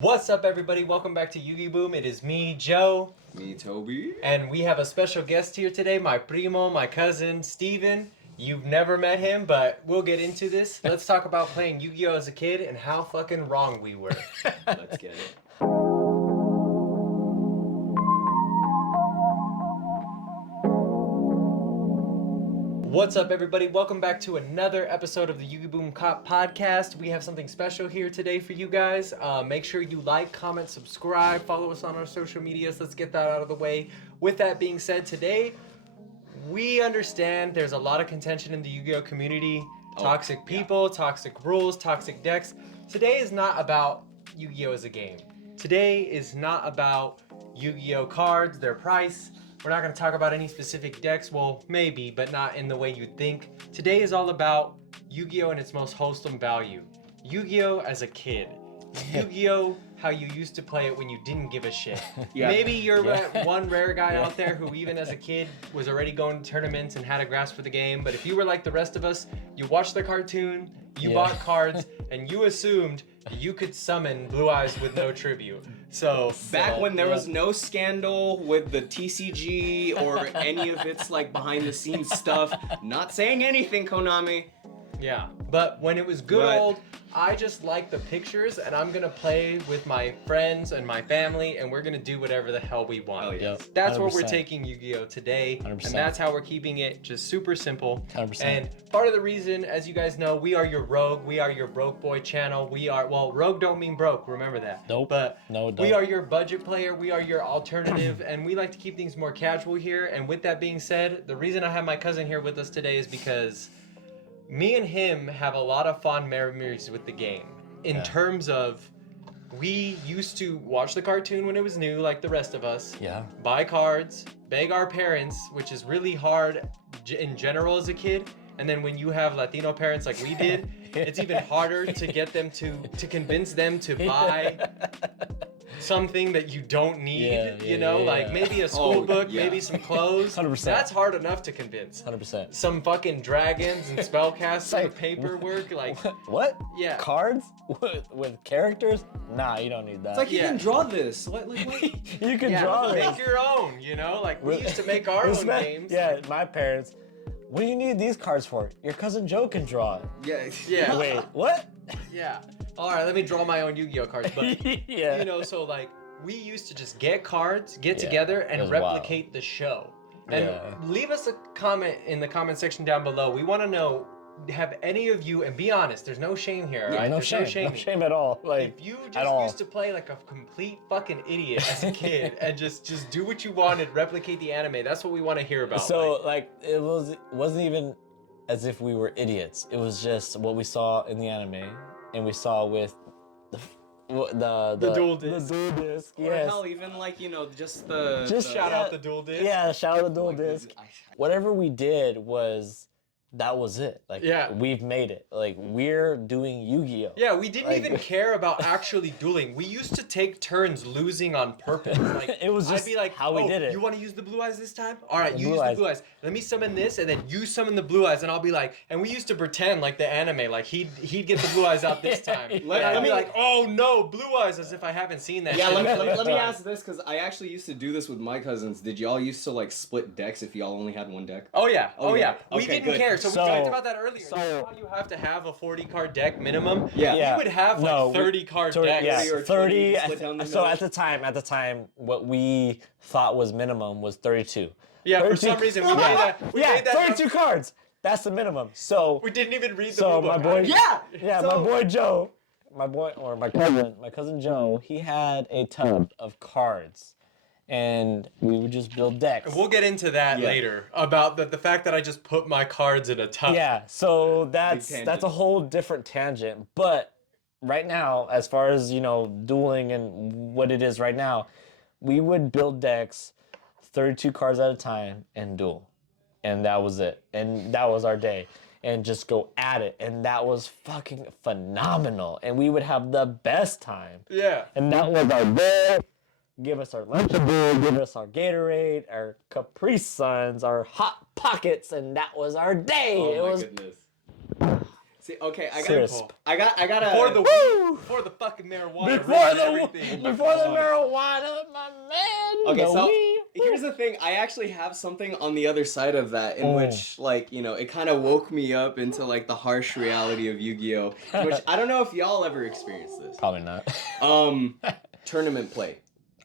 What's up, everybody? Welcome back to YuGiBOOM. It is me, Joe. Me, Toby. And we have a special guest here today, my primo, my cousin, Steven. You've never met him, but we'll get into this. Let's talk about playing Yu-Gi-Oh! As a kid and how fucking wrong we were. Let's get it. What's up, everybody? Welcome back to another episode of the YuGiBOOM Podcast. We have something special here today for you guys. Make sure you like, comment, subscribe, follow us on our social medias. Let's get that out of the way. With that being said, today we understand there's a lot of contention in the Yu-Gi-Oh! Community. Toxic people, toxic rules, toxic decks. Today is not about Yu-Gi-Oh! As a game. Today is not about Yu-Gi-Oh! Cards, their price. We're not going to talk about any specific decks. Well, maybe, but not in the way you'd think. Today is all about Yu-Gi-Oh! And its most wholesome value. Yu-Gi-Oh! As a kid. Yu-Gi-Oh! How you used to play it when you didn't give a shit. Yeah. Maybe you're that one rare guy out there who even as a kid was already going to tournaments and had a grasp for the game. But if you were like the rest of us, you watched the cartoon, you bought cards, and you assumed you could summon Blue Eyes with no tribute. So back when there was no scandal with the TCG or any of its like behind the scenes stuff, not saying anything, Konami. Yeah, but when it was good old, I just like the pictures, and I'm gonna play with my friends and my family, and we're gonna do whatever the hell we want. Oh, yes. That's 100%. where we're taking Yu-Gi-Oh! Today, 100%. and that's how we're keeping it just super simple. 100%. And part of the reason, as you guys know, we are your Rogue, we are your Broke Boy channel. We are, well, Rogue don't mean broke, remember that. Nope. But No, it we don't. are your budget player, we are your alternative, and we like to keep things more casual here. And with that being said, the reason I have my cousin here with us today is because me and him have a lot of fond memories with the game. In terms of, we used to watch the cartoon when it was new, like the rest of us. Yeah. Buy cards, beg our parents, which is really hard in general as a kid. And then when you have Latino parents like we did, it's even harder to get them to convince them to buy something that you don't need, like maybe a school book, maybe some clothes. 100%. That's hard enough to convince. 100%. Some fucking dragons and spellcaster Like, paperwork, like What? Yeah. Cards with characters? Nah, you don't need that. It's like you Yeah. can draw this. What? you can draw make this. your own, like we used to make our own games. Yeah, my parents. What do you need these cards for? Your cousin Joe can draw it. Yeah. Wait, what? Yeah. All right, let me draw my own Yu-Gi-Oh cards. But Yeah. so like we used to just get cards, get Yeah, together, it and was replicate the show. And Yeah. leave us a comment in the comment section down below. We want to know, have any of you, and be honest, there's no shame here, Yeah, right? no There's shame. No shaming. shame at all. Like, If you at just all. used to play like a complete fucking idiot as a kid and just do what you wanted, replicate the anime, that's what we want to hear about. So it wasn't even as if we were idiots. It was just what we saw in the anime, and we saw with the dual disc. The dual disc. Or Yes. hell, even like just shout out the dual disc. Yeah, shout out the dual Like, disc. Whatever we did that was it. Like, Yeah. we've made it. Like, we're doing Yu-Gi-Oh. Yeah, we didn't Like- even care about actually dueling. We used to take turns losing on purpose. Like It was just I'd be like, how we did it. You want to use the blue eyes this time? All right, The you blue use eyes. the blue eyes. Let me summon this, and then you summon the blue eyes, and I'll be like, and we used to pretend like the anime, like he'd get the blue eyes out this time. And I'd be like, oh no, blue eyes, as if I haven't seen that. Yeah, shit let me before. ask this, because I actually used to do this with my cousins. Did y'all used to like split decks if y'all only had one deck? Oh yeah, Oh, yeah. We Okay, didn't good. care. So we So- talked about that earlier. so- You know how you have to have a 40 card deck minimum? Yeah. We would have like 30 card decks. Yeah, 30 or 30. 20 split down the So middle. at the time, what we thought was minimum was 32. Yeah, for 32 some reason we made that. We yeah, made that 32 cards. That's the minimum. So We didn't even read the So rule my book. boy, Yeah! my So- boy Joe, my cousin Joe, he had a tub of cards, and we would just build decks. We'll get into that Yeah. later about the fact that I just put my cards in a tub. Yeah, so that's tangent. a whole different tangent. But right now, as far as dueling and what it is right now, we would build decks, 32 cards at a time, and duel, and that was it, and that was our day. And just go at it, and that was fucking phenomenal, and we would have the best time. Yeah. And that was our day. Give us our Lunchable, give us our Gatorade, our Capri Suns, our Hot Pockets, and that was our day. Oh it my was goodness. See, okay, Crisp. I gotta. Before the weed, before the fucking marijuana, everything. Before the marijuana, my man. Okay, the so weed. here's the thing. I actually have something on the other side of that, in which, like, you know, it kind of woke me up into like the harsh reality of Yu-Gi-Oh, which I don't know if y'all ever experienced this. Probably not. Tournament play.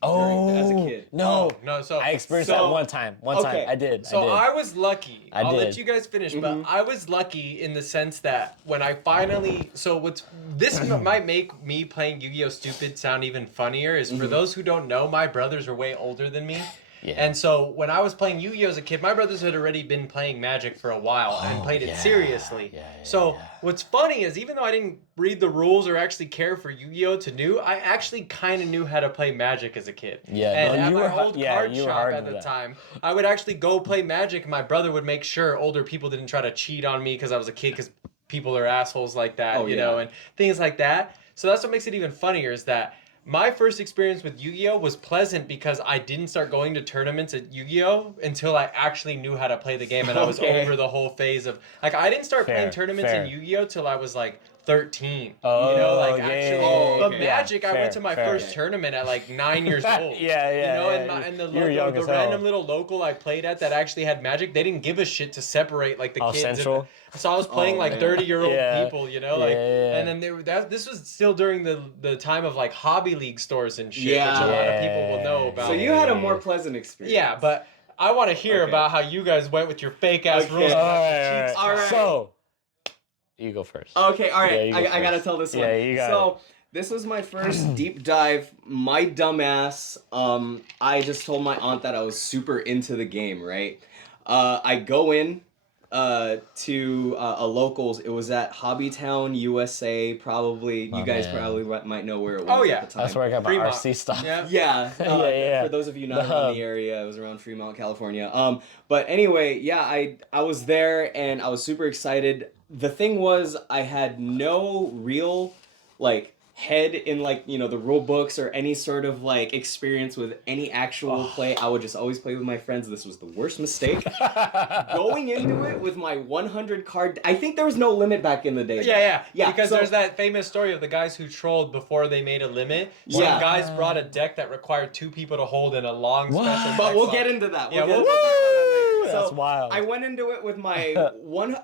Oh, as a kid. No. No, so I experienced that one time. okay. I did. So I was lucky. I'll let did. you guys finish, but I was lucky in the sense that when I finally, this might make me playing Yu-Gi-Oh! Stupid sound even funnier, is for those who don't know, my brothers are way older than me. Yeah. And so when I was playing Yu-Gi-Oh! As a kid, my brothers had already been playing Magic for a while and played it seriously. So what's funny is even though I didn't read the rules or actually care for Yu-Gi-Oh! To new, I actually kind of knew how to play Magic as a kid. Yeah, and no, at you my were old card you were shop hard at with the that. time, I would actually go play Magic and my brother would make sure older people didn't try to cheat on me because I was a kid, because people are assholes like that, you know, and things like that. So that's what makes it even funnier, is that my first experience with Yu-Gi-Oh! Was pleasant because I didn't start going to tournaments at Yu-Gi-Oh! Until I actually knew how to play the game, and I was over the whole phase of, like, I didn't start playing tournaments in Yu-Gi-Oh! Till I was like 13. Oh, you know, like yeah, actually, but yeah, Magic, I went to my first tournament at like 9 years old. You know, and the random little local I played at that actually had Magic, they didn't give a shit to separate like the kids. Central. So I was playing like 30-year-old people, you know, like, and then this was still during the time of like hobby league stores and shit, which a lot of people will know about. So you had a more pleasant experience. Yeah, but I want to hear about how you guys went with your fake ass rules. All right. So you go first. Okay, all right. Yeah, I gotta tell this one. Yeah, you got So this was my first deep dive. My dumbass. I just told my aunt that I was super into the game. Right. I go in to a locals. It was at Hobbytown, USA. Probably you guys probably might know where it was. Oh yeah, at the time. That's where I got my Fremont. RC stuff. Yeah. For those of you not in the area, it was around Fremont, California. But anyway, yeah, I was there and I was super excited. The thing was, I had no real like head in like, you know, the rule books or any sort of like experience with any actual play. I would just always play with my friends. This was the worst mistake. Going into it with my 100 card, I think there was no limit back in the day. Yeah. Because there's that famous story of the guys who trolled before they made a limit. Some guys brought a deck that required 2 people to hold in a long special. But we'll get into that. That's wild. I went into it with my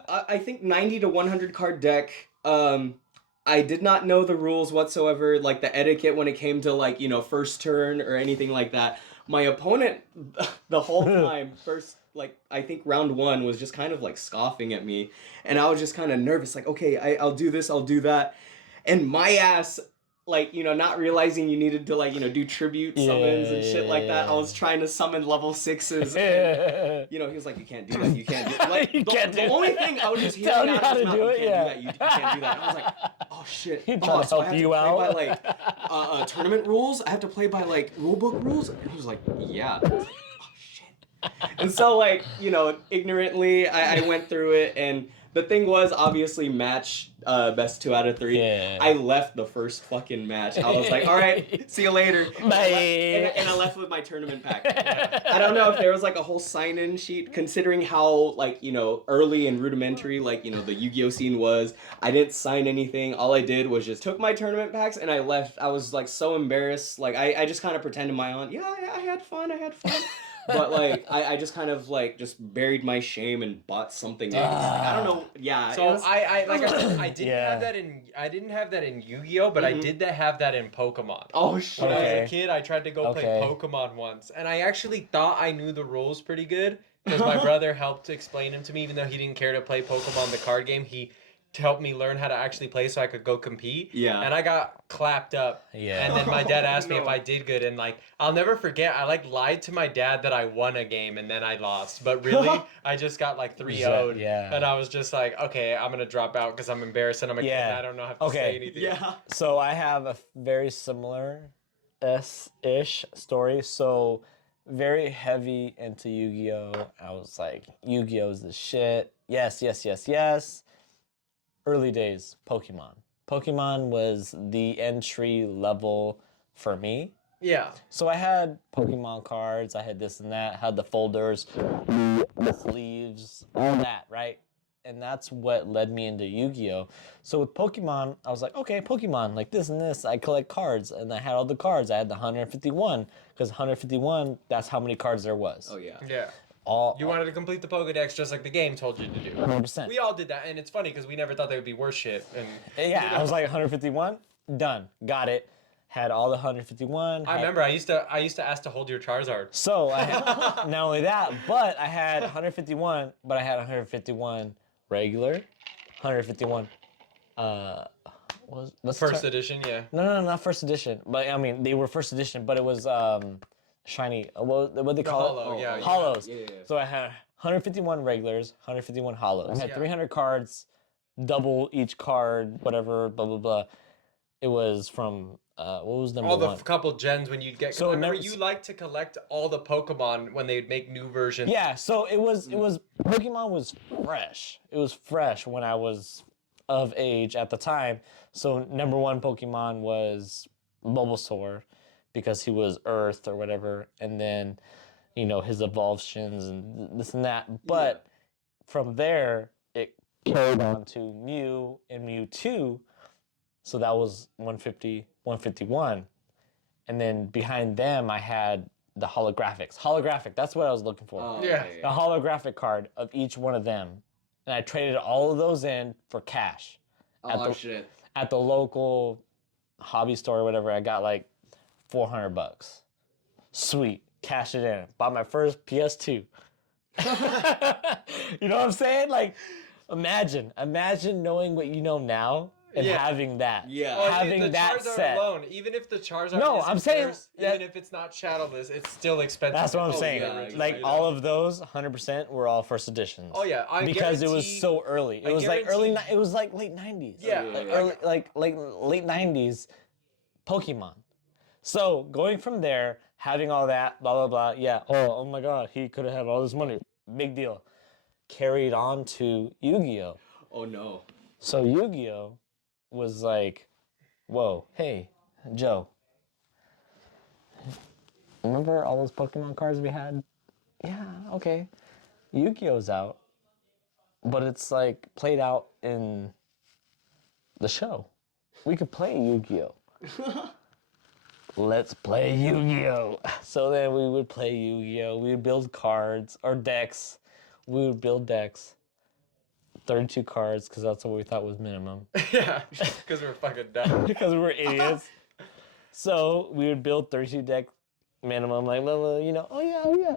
I think 90 to 100 card deck. I did not know the rules whatsoever, like the etiquette when it came to like, you know, first turn or anything like that. My opponent the whole time, first, like, I think round 1 was just kind of like scoffing at me. And I was just kind of nervous, like, okay, I'll do this, I'll do that. And my ass, like, you know, not realizing you needed to, like, you know, do tribute summons and shit like that. I was trying to summon level 6s. And, you know, he was like, you can't do that. You can't do that. Like, the only thing I was just hearing out of his mouth, you can't do that. You can't do that. And I was like, oh, shit. He trying to help you out. I have to play by, like, tournament rules? I have to play by, like, rulebook rules? And he was like, yeah. Oh, shit. And so, like, you know, ignorantly, I went through it, and the thing was, obviously, match best 2 out of 3. Yeah. I left the first fucking match. I was like, all right, see you later. Bye. And I left with my tournament pack. I don't know if there was like a whole sign-in sheet, considering how, like, you know, early and rudimentary, like, you know, the Yu-Gi-Oh scene was. I didn't sign anything. All I did was just took my tournament packs and I left. I was like so embarrassed. Like, I just kind of pretended my aunt, yeah, I had fun. But like I just kind of like just buried my shame and bought something else. Like, I don't know. Yeah. So I didn't have that in Yu-Gi-Oh, but I did have that in Pokemon. Oh shit. When I was a kid, I tried to go play Pokemon once, and I actually thought I knew the rules pretty good because my brother helped explain them to me, even though he didn't care to play Pokemon the card game. He helped me learn how to actually play so I could go compete. Yeah. And I got clapped up. Yeah. And then my dad asked me if I did good, and like I'll never forget, I like lied to my dad that I won a game and then I lost. But really, I just got like 3-0'd. Yeah. And I was just like, okay, I'm gonna drop out because I'm embarrassed and I'm a kid and I don't know how to say anything. Yeah. So I have a very similar ish story. So very heavy into Yu-Gi-Oh. I was like, Yu-Gi-Oh is the shit. Yes. Early days, Pokemon. Pokemon was the entry level for me. Yeah. So I had Pokemon cards, I had this and that, had the folders, the sleeves, all that, right? and that's what led me into Yu-Gi-Oh. So with Pokemon, I was like, okay, Pokemon, like this and this. I collect cards, and I had all the cards. I had the 151 because 151. That's how many cards there was. Oh yeah. Yeah. All You wanted to complete the Pokedex just like the game told you to do. 100%. We all did that, and it's funny because we never thought they would be worth shit. And Yeah, I was like 151, done, got it. Had all the 151. I remember I used to ask to hold your Charizard. So I had, not only that, but I had 151, but I had 151 regular, 151. What's First edition, yeah. No, not first edition. But I mean, they were first edition, but it was shiny. What they call hollow, it? yeah. Hollows. Yeah. So I had 151 regulars, 151 hollows. I had Yeah. 300 cards, double each card, whatever, blah blah blah. It was from what was number All the one? couple gens when you'd get. So I remember never- you like to collect all the Pokemon when they'd make new versions. Yeah, so it was Pokemon was fresh. It was fresh when I was of age at the time. So number one Pokemon was Bulbasaur because he was Earth or whatever, and then his evolutions and this and that. But from there it carried on to Mew and Mewtwo. So that was 150, 151. And then behind them I had the holographic. That's what I was looking for. Oh, Yeah. The holographic card of each one of them. And I traded all of those in for cash. Oh shit. At the local hobby store or whatever, I got like $400. Sweet. Cashed it in. Bought my first PS2. You know what I'm saying? Like, imagine knowing what you know now and Yeah. having that. Yeah. Oh, dude, having the that Charizard set. alone, even if the Charizard No, isn't I'm saying first, that- even if it's not shadowless, it's still expensive. That's what I'm Oh, saying. yeah, Like right. all of those, 100% were all first editions. Oh yeah, Because it was so early. It I was like early. guarantee- It was like late 90s. Yeah, Yeah, Like yeah. early, like late 90s, Pokemon. So going from there, having all that, blah blah blah. Yeah. Oh my God, he could have had all this money. Big deal. Carried on to Yu-Gi-Oh. Oh no. So Yu-Gi-Oh was like, whoa, hey, Joe. Remember all those Pokemon cards we had? Yeah, okay. Yu-Gi-Oh's out, but it's like played out in the show. We could play Yu-Gi-Oh. Let's play Yu-Gi-Oh. So then we would play Yu-Gi-Oh. We would build cards or decks. We would build decks. 32 cards, because that's what we thought was minimum. Yeah, because we're fucking dumb. Because we were idiots. So we would build 32 deck minimum, like, oh yeah.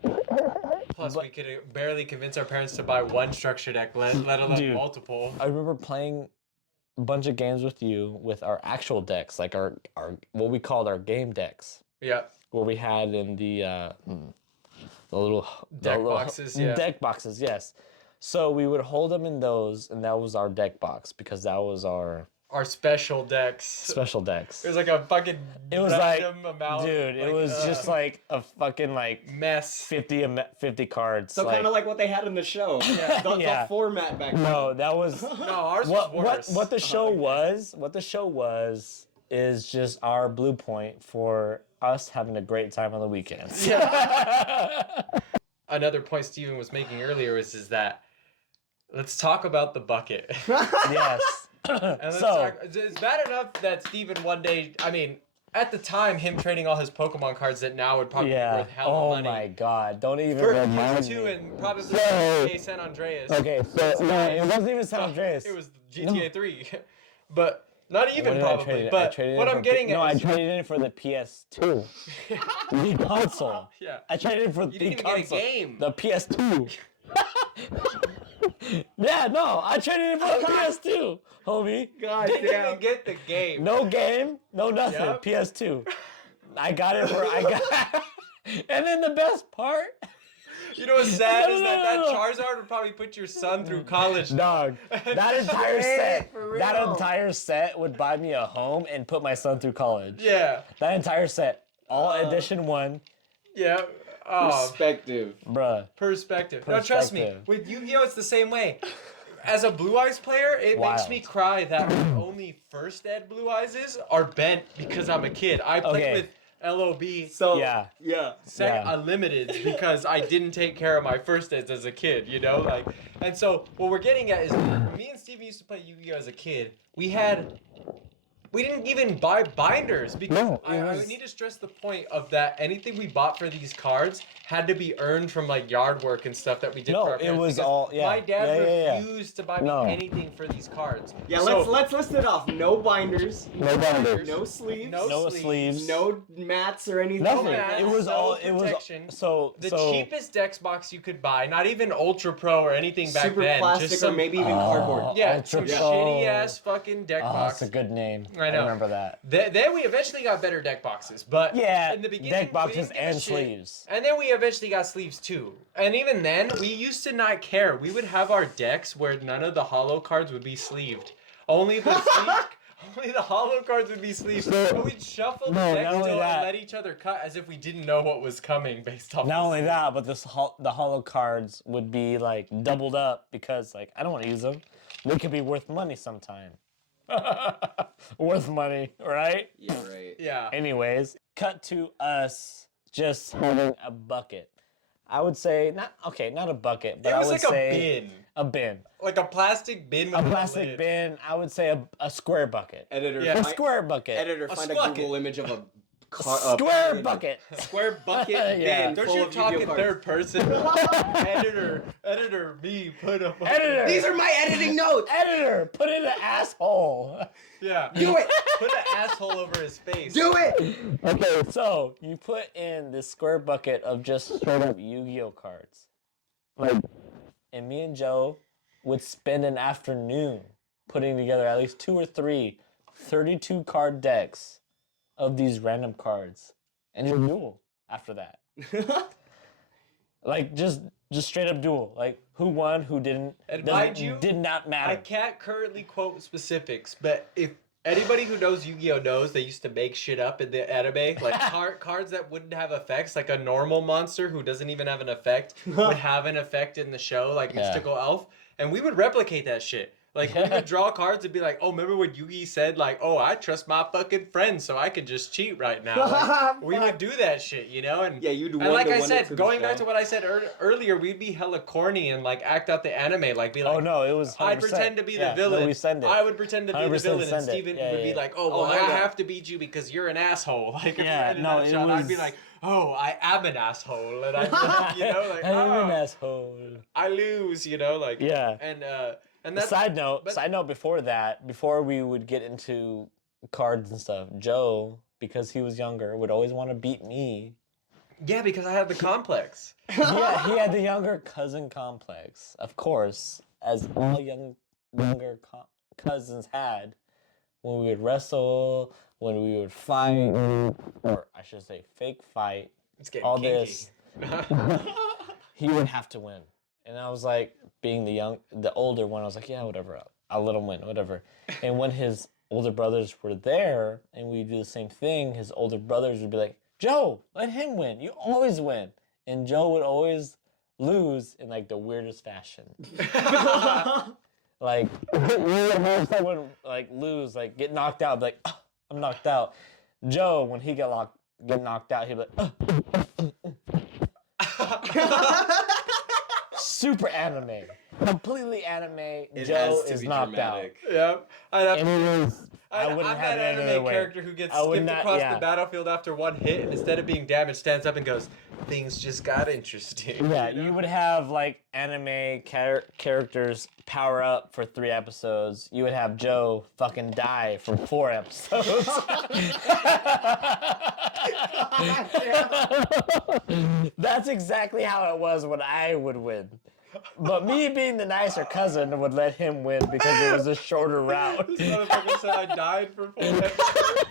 Plus, we could barely convince our parents to buy one structure deck, let alone Dude. multiple. I remember playing a bunch of games with you with our actual decks, like our what we called our game decks, Yeah, where we had in the little Deck boxes, yeah. Deck boxes, yes. So we would hold them in those, and that was our deck box because that was our our special decks. special decks. It was like a fucking It was like, random amount. dude, it was just like a fucking like mess. 50 cards. So kind of like what they had in the show. Yeah. The Yeah. format back then. No, that was No, ours what was worse. what the show was. What the show was is just our blue point for us having a great time on the weekends. Another point Steven was making earlier is that let's talk about the bucket. Yes. And let's So talk, it's bad enough that Steven one day, I mean, at the time, him trading all his Pokemon cards that now would probably be yeah. worth hell Oh of money. my God! Don't even For remind two me. and probably So- GTA San Andreas. Okay, so no, it wasn't even San Andreas. It was GTA 3. But not What even did I trade probably. it? I But traded what it I'm for getting no, at I is... traded it for the PS2, the console. Yeah. I traded it for You the didn't even get a console, game. the PS2. Yeah, no, I traded it for the PS2, homie. God Didn't damn. even get the game. No game, no nothing. Yep. PS2. I got it for and then the best part, You know what's sad No, is no, that no, no. Charizard would probably put your son through college. dog. That entire Hey, set, for that real. entire set would buy me a home and put my son through college. Yeah. That entire set, all edition 1, Yeah. Oh, Perspective. bruh. perspective. No, trust me. Perspective. With Yu-Gi-Oh, it's the same way. As a Blue Eyes player, it makes Wild. me cry that my only first ed Blue Eyes are bent because I'm a kid. I played Okay. with LOB. So Yeah. yeah. Limited because I didn't take care of my first eds as a kid, you know, like, and so what we're getting at is me and Steven used to play Yu-Gi-Oh as a kid. We didn't even buy binders because No, I need to stress the point of that anything we bought for these cards had to be earned from like yard work and stuff that we did. No, for our it parents was because all- yeah. My dad Yeah. refused to buy me No. anything for these cards. Yeah, So, let's list it off. No binders. No binders. No sleeves. No sleeves. No mats or anything. Nothing. like mats, that. It was no all. It was protection. so. the so, cheapest Dex box you could buy, not even Ultra Pro or anything back super then, plastic just or some maybe even cardboard. yeah, Ultra some Pro. shitty ass fucking deck Oh, box. that's a good name. I know. remember that. Then we eventually got better deck boxes, but Yeah, in the beginning, deck we boxes didn't give a and shit. sleeves. And then we eventually got sleeves too. And even then, we used to not care. We would have our decks where none of the hollow cards would be sleeved. Only the only the hollow cards would be sleeved. But we'd shuffle the No, decks not only still that. and let each other cut as if we didn't know what was coming based off. Not the only sleeve. that, but the hollow cards would be like doubled up because like I don't want to use them. They could be worth money sometime. Worth money, right? Yeah, right. Yeah. Anyways, cut to us just having a bucket. I would say not a bucket, but It was I would like say a bin. a bin. Like a plastic bin with A a plastic lid. bin. I would say a square bucket. Editor, Yeah. A find, square bucket. editor, find a bucket. Google image of a Square bucket. Square bucket Yeah. bin Don't full you of talk Yu-Gi-Oh in cards. third person? editor, me, put a Editor. These are my editing notes. Editor, put in an asshole. Yeah. Do it. Put an asshole over his face. Do it. Okay, so you put in this square bucket of just straight up Yu-Gi-Oh cards. Like, and me and Joe would spend an afternoon putting together at least 2 or 3 32 card decks of these random cards. And just duel after that. Like just straight up duel. Like who won, who didn't. And doesn't- mind you, did not matter. I can't currently quote specifics, but if anybody who knows Yu-Gi-Oh knows they used to make shit up in the anime, like cards that wouldn't have effects, like a normal monster who doesn't even have an effect would have an effect in the show, like Yeah. Mystical Elf, and we would replicate that shit. Like we would draw cards and be like, "Oh, remember when Yugi said like, oh, I trust my fucking friends, so I can just cheat right now." Like, we would do that shit, you know, and Yeah, you'd and like I one-to-one it said, to the going back show. to what I said earlier, we'd be hella corny and like act out the anime, like be like, Oh no, it was 100%. I'd pretend to be the Yeah, villain. No, we send it. I would pretend to be the 100% villain, and send it. Steven Yeah, would be yeah. like, "Oh, well, Oh, I hold on. have to beat you because you're an asshole." Like, if Yeah, we ended no, that it shot, I'd be was- like, "Oh, I am an asshole," and I'd be like, you know, like, I'm an "Oh, asshole. I lose," you know, like, Yeah. and that's Side note, but- before we would get into cards and stuff, Joe, because he was younger, would always want to beat me. yeah, because I had the complex. Yeah, he had the younger cousin complex, of course, as all younger cousins had. When we would wrestle, when we would fight, or I should say fake fight, It's getting all kinky. this, he would have to win. And I was like, being the older one, I was like, yeah, whatever, I'll let him win, whatever. And when his older brothers were there and we do the same thing, his older brothers would be like, Joe, let him win. You always win. And Joe would always lose in like the weirdest fashion. Like would like lose, like get knocked out, be like, "Oh, I'm knocked out. Joe, when he get knocked out, he'd be like, super anime, completely anime. It Joe has to is be knocked dramatic. Yep. I'd have out, and it was. I I'm wouldn't that have it any other anime way. character who gets I would skipped not- across yeah. the battlefield after one hit, and instead of being damaged, stands up and goes, "Things just got interesting." Yeah, you know? you would have like anime characters power up for 3 episodes. You would have Joe fucking die for 4 episodes. That's exactly how it was when I would win. But me being the nicer cousin would let him win because it was a shorter route. This motherfucker said I died for 4 episodes.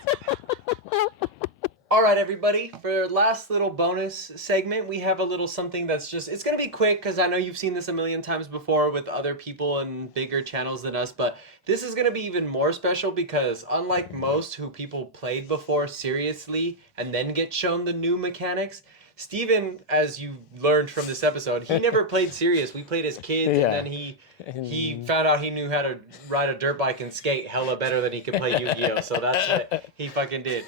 All right, everybody. For our last little bonus segment, we have a little something that's just, it's going to be quick because I know you've seen this a million times before with other people and bigger channels than us, but this is going to be even more special because unlike most who people played before seriously and then get shown the new mechanics, Steven, as you learned from this episode, he never played serious. We played as kids, Yeah. and then he found out he knew how to ride a dirt bike and skate hella better than he could play Yu-Gi-Oh! So that's what he fucking did.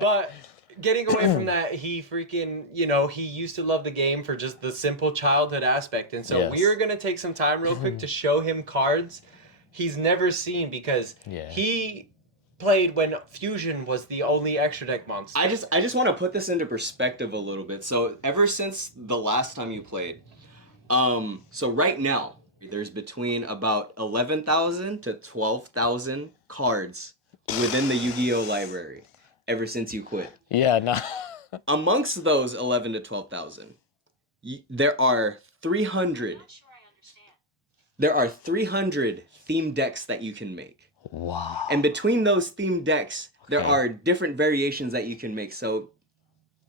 But getting away from that, he freaking, he used to love the game for just the simple childhood aspect. And so we are going to take some time real quick to show him cards he's never seen because he played when Fusion was the only extra deck monster. I just want to put this into perspective a little bit. So ever since the last time you played, so right now there's between about 11,000 to 12,000 cards within the Yu-Gi-Oh library ever since you quit. Yeah, no. Amongst those 11 to 12,000, there are 300. There are 300 theme decks that you can make. Wow. And between those theme decks, there are different variations that you can make. So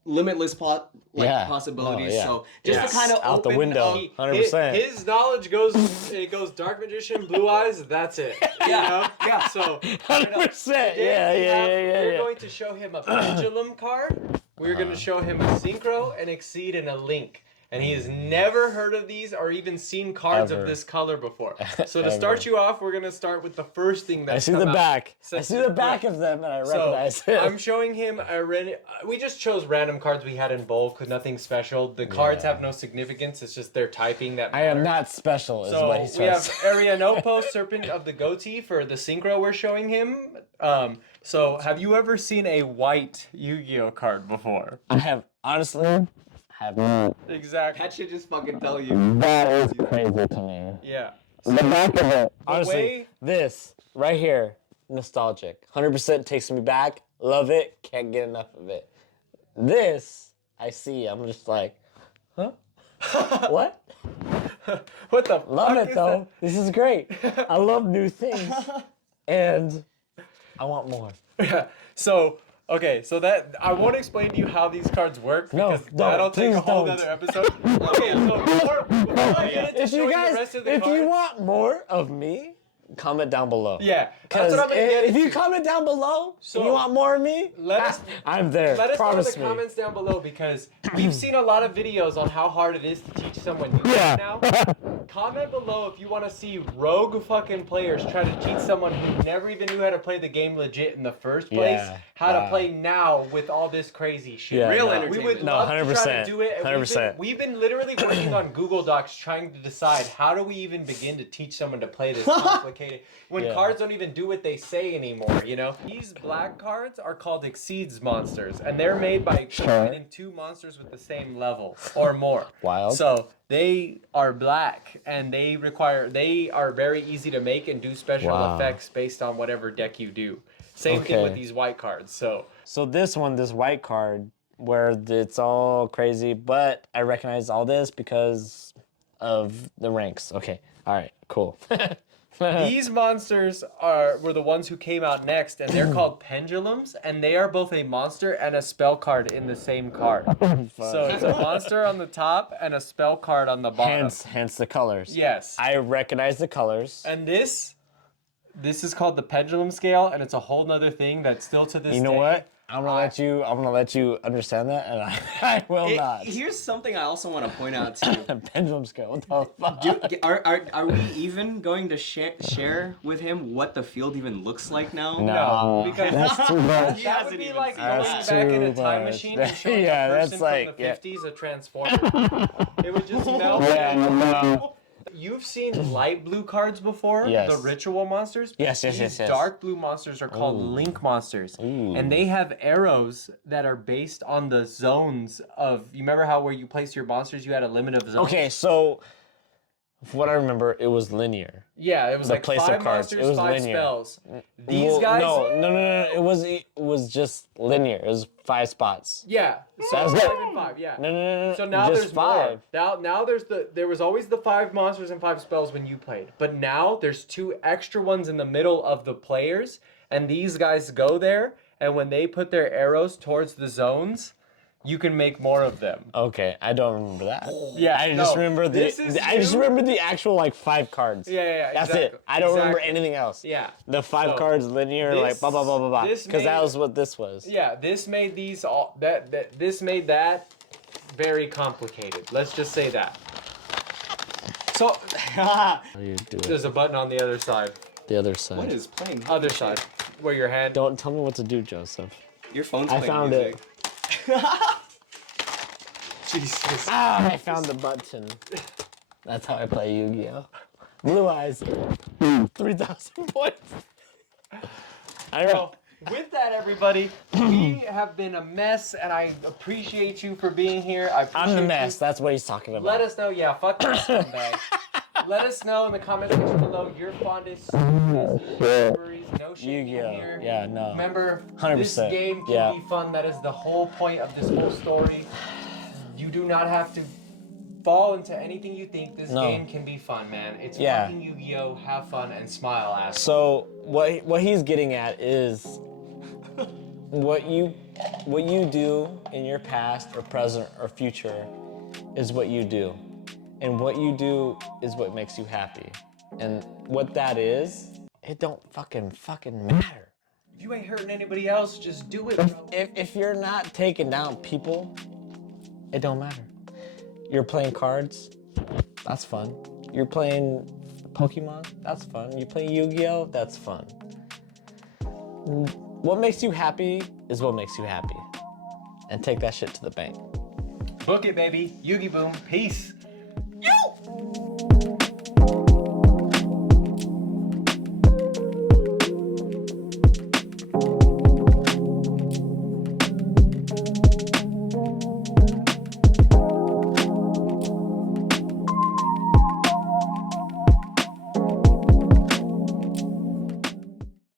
limitless possibilities. No, So just to kind of out open the window, 100%. His knowledge goes Dark Magician, Blue Eyes. That's it. Yeah. So 100%. We're going to show him a Pendulum card. We're going to show him a Synchro, an Exceed, and a Link. And he has never heard of these or even seen cards of this color before. So to start you off, we're going to start with the first thing that's I see the back. I see the back of of them and I recognize it. I'm showing him we just chose random cards we had in bulk, nothing special. The cards have no significance. It's just their typing that I am not special is what he's we trying have to say. Arianopo, Serpent of the Goatee for the Synchro we're showing him. So have you ever seen a white Yu-Gi-Oh card before? I have honestly have not. Exactly. That should just fucking tell you. That is crazy to me. Yeah. The back of it. Honestly, way- this right here, nostalgic. 100% takes me back. Love it. Can't get enough of it. This, I see. I'm just like, huh? What? What the Love fuck it though. This is great. I love new things. And I want more. So that I won't explain to you how these cards work because that'll take a whole other episode. Okay, so before I get into If you showing guys, the rest of the if cards, you want more of me, comment down below. yeah, that's Because what I'm gonna get if you into. comment down below, So, and you want more of me, let us- I'm there. Let us know in Promise the me. comments down below because we've seen a lot of videos on how hard it is to teach someone new now. Comment below if you want to see rogue fucking players try to teach someone who never even knew how to play the game legit in the first place how to play now with all this crazy shit. Yeah, Real no. entertainment. We would No, love to try 100%, to do it. And 100%. We've been literally working on Google Docs trying to decide how do we even begin to teach someone to play this complicated when cards don't even do what they say anymore, These black cards are called Exceeds monsters, and they're made by combining two monsters with the same level or more. Wild. So they are black, and they are very easy to make and do special effects based on whatever deck you do. Same thing with these white cards. So this white card, where it's all crazy, but I recognize all this because of the ranks. Okay, all right, cool. These monsters were the ones who came out next, and they're called Pendulums, and they are both a monster and a spell card in the same card. So it's a monster on the top and a spell card on the bottom. Hence the colors. Yes. I recognize the colors. And this is called the Pendulum Scale, and it's a whole nother thing that still to this day. You know what? I'm gonna let you understand that, and I will not. Here's something I also want to point out to you. Pendulum scale. What the fuck? Are we even going to share with him what the field even looks like now? No, because that's too much. that would be like going back in a time machine and showing Yeah, a person that's like- from the 50s a transformer. It would just melt. No. You've seen light blue cards before? Yes. The ritual monsters? Yes. These dark blue monsters are called link monsters. And they have arrows that are based on the zones of... You remember how where you placed your monsters, you had a limit of zones? Okay, so from what I remember, it was linear. Yeah, it was The like place of 5 cards, monsters, it was 5 linear. spells. These guys... No. It was just linear. It was 5 spots. Yeah, so That's 5 it. and 5, yeah. No. So now just there's 5. more. Now there was always the 5 monsters and 5 spells when you played. But now there's 2 extra ones in the middle of the players, and these guys go there, and when they put their arrows towards the zones, you can make more of them. Okay, I don't remember that. Yeah, I just remember I just remember the actual like 5 cards. Yeah, That's exactly. it. I don't remember Exactly. anything else. Yeah. The 5 So, cards linear, like blah blah blah blah blah. this Because that made- was what this was. Yeah, this made these all this made that very complicated. Let's just say that. So How do you do it? there's a button on the other side. The other side. What is playing? Other side. Where your hand Don't tell me what to do, Joseph. Your phone's I playing found music. it. Jesus. I found the button. That's how I play Yu-Gi-Oh. Blue eyes. 3,000 points. I don't know. Well, with that, everybody, we have been a mess, and I appreciate you for being here. I'm the mess. That's what he's talking about. Let us know. Yeah, fuck that scumbag. Let us know in the comment section below your fondest memories. No shame Yu-Gi-Oh. here. Yeah, no. Remember, 100%. this game can be fun. That is the whole point of this whole story. You do not have to fall into anything you think. This game can be fun, man. It's fucking Yu-Gi-Oh! Have fun and smile, ass. So what he's getting at is what you do in your past or present or future is what you do. And what you do is what makes you happy. And what that is, it don't fucking matter. If you ain't hurting anybody else, just do it, bro. If you're not taking down people, it don't matter. You're playing cards, that's fun. You're playing Pokemon, that's fun. You play Yu-Gi-Oh, that's fun. What makes you happy is what makes you happy. And take that shit to the bank. Book it, baby. YuGiBOOM. Peace.